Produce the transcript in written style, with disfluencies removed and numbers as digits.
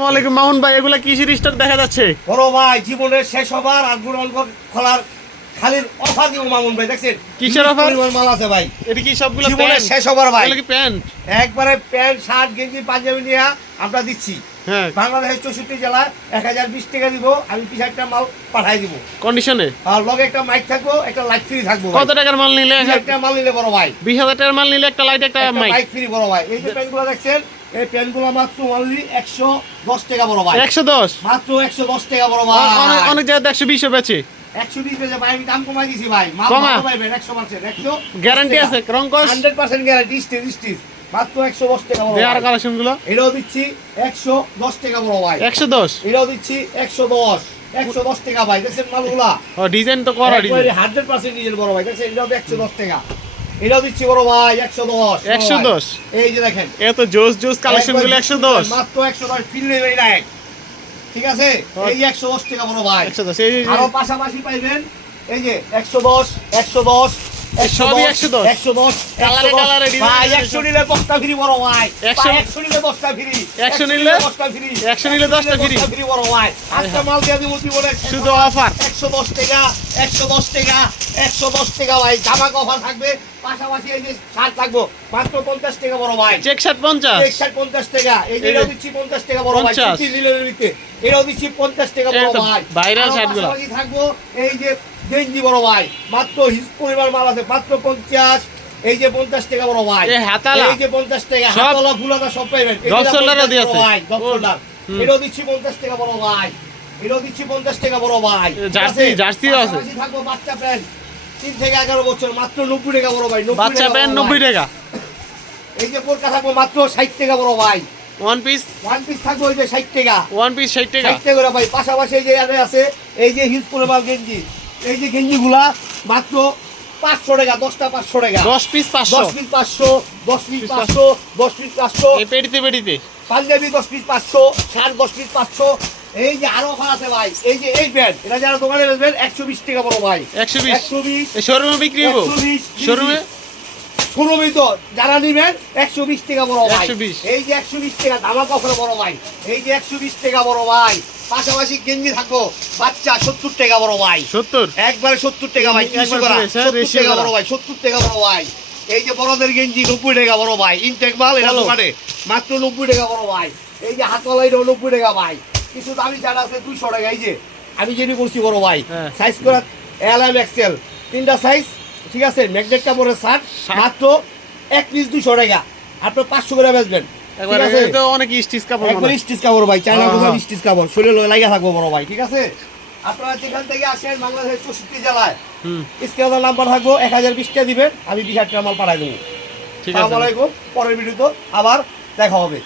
আসসালামু আলাইকুম মামুন ভাই, এগুলা কিসের স্টক দেখা যাচ্ছে? বড় ভাই জীবনের শেষ হবার আর গুণাঙ্ক খোলার খালির অফার দিব মামুন ভাই। দেখছেন কিসের অফার? মাল আছে ভাই, এটা কি সবগুলো জীবনের শেষ হবার ভাই। এগুলো কি প্যান্ট? একবারে প্যান্ট শার্ট গেঞ্জি পাঞ্জাবি নিয়ে আমরা দিচ্ছি। হ্যাঁ, বাংলাদেশের 64 জেলায় 1020 টাকা দিব। আমি 20 মাল পাঠাই দিব কন্ডিশনে। আর লগে একটা মাইক থাকবো, একটা লাইট ফ্রি থাকবো। কত টাকার মাল নিলে? 20 মাল নিলে বড় ভাই 20,000 টাকার মাল নিলে একটা লাইট একটা মাইক ফ্রি বড় ভাই। এই যে প্যান্টগুলো দেখছেন, এই প্যান্টগুলো মাত্র অনলি 110 টাকা বড় ভাই। 110 মাত্র 110 টাকা বড় ভাই। অনেক জায়গায় 120 বেচে। 120 বেজে ভাই, আমি দাম কমাই দিছি ভাই। মাল কমা পাইবেন 100%। 100 গ্যারান্টি আছে, রংকশ 100% গ্যারান্টি। স্টিচ মাত্র 110 টাকা বড় দেয়ার ভাই। কালেকশন গুলো এটাও দিচ্ছি 110 টাকা বড় ভাই। 110 এটাও দিচ্ছি 110 টাকা ভাই। দেখছেন মালগুলা ও ডিজাইন তো করা ডিজাইন 100% ডিজাইন বড় ভাই। দেখছেন এটাও 110 টাকা। এটাও দিচ্ছি বড় ভাই 110। 110 এই যে দেখেন এত জোস কালেকশন গুলো 110 মাত্র 110 ফিল এই রাইট। ঠিক আছে, এই 110 টাকা বড় ভাই। 110 এই আরো পাশাপাশি পাইবেন এই যে 110 110 সবই 110 110 কালারে কালারে ভাই। 100 নিলে বস্তা ফ্রি বড় ভাই। 100 নিলে বস্তা ফ্রি। 100 নিলে বস্তা ফ্রি। 100 নিলে 10টা ফ্রি ফ্রি বড় ভাই। আজকে মাল দিয়ে দিব বলে শুধু অফার 110 টাকা 110 টাকা 110 টাকা ভাই। জামাক অফার থাকবে, পাশাপাশি এই যে শার্ট থাকবো মাত্র 50 টাকা বড় ভাই। চেক শার্ট 50 চেক শার্ট 50 টাকা। এই যে এটাও দিচ্ছি 50 টাকা বড় ভাই। 50 চিঠি নিলে নিতে এটাও দিচ্ছি 50 টাকা বড় ভাই। ভাইরাল শার্টগুলো পাশাপাশি থাকবো এই যে গেঞ্জি বড় ভাই, মাত্র হিজ পরিমাণ মাল আছে মাত্র 50। এই যে 50 টাকা বড় ভাই। এই হাতালা এই যে 50 টাকা সব হাতালা ফুলাটা সব পাইবেন। এই যে 10 শোল্ডারও 50 দিয়েছে ভাই, 10 শোল্ডার। এটাও দিচ্ছি 50 টাকা বড় ভাই। এটাও দিচ্ছি 50 টাকা বড় ভাই। জার্সিও আছে। পাশাপাশি থাকবো বাচ্চা প্যান্ট 3 থেকে 11 বছর মাত্র 90 টাকা বড় ভাই। 90 বাচ্চা টাকা প্যান্ট বড় 90 ভাই। টাকা। এই যে বোরকা থাকবো মাত্র 60 টাকা বড় ভাই। ওয়ান পিস ওয়ান পিস থাকবো ওই যে 60 টাকা। ওয়ান পিস 60 টাকা 60 টাকা করে ভাই। পাশাপাশি এই যে এখানে আছে এই যে হিউজ পরিমাণ গেঞ্জি। এই যে গেঞ্জিগুলা মাত্র 500 টাকা। 10টা 500 টাকা। 10 পিস 500 10 পিস 500 10 পিস 500 10 পিস 500। এই পেটিতে পাঞ্জাবি 10 পিস 500 শার্ট 10 পিস 500। এই যে আরো অফার আছে ভাই। এই যে এই প্যান্ট এটা যারা দোকানে বেচবেন 120 টাকা বড় ভাই। 120 এই শোরুমে বিক্রি হবে। 120 শোরুমে তো যারা নিবেন 120 টাকা বড় ভাই। 120 এই যে 120 টাকা ধামাকা অফার বড় ভাই। এই যে 120 টাকা বড় ভাই। পাশাপাশি গেঞ্জি থাকবো বাচ্চা 70 টাকা বড় ভাই। 70 একবারে 70 টাকা ভাই। 300 করা 70 টাকা বড় ভাই। 70 টাকা বড় ভাই। এই যে বড়দের গেঞ্জি 90 টাকা বড় ভাই। ইনটেক মাল এটা দোকানে মাত্র 90 টাকা বড় ভাই। এই যে হাতওয়ালা এটা 90 টাকা ভাই। কিছু দামি ছাড় আছে 200 টাকা। এই যে আমি যেটি করছি বড় ভাই, সাইজ করা এল এম এক্সেল তিনটা সাইজ। ঠিক আছে, ম্যাগনেটটা পরে শার্ট মাত্র 1 পিস 200 টাকা। আপনি 500 করে বেচবেন। একবারে তো অনেক স্টিচ কাপড় একবার স্টিচ কাপড় ভাই। চায়না কোথাও স্টিচ কাপড় শরীরে লাগা থাকবো বড় ভাই। ঠিক আছে, আপনারা যেখান থেকে আসেন বাংলাদেশের 64 জেলায় স্ক্রিনে নাম্বার থাকবো 1020 টাকা দিবেন, আমি 20 টাকা মাল পাঠাই দেবো। ঠিক আছে। আসসালামু আলাইকুম। পরের ভিডিওতে আবার দেখা হবে।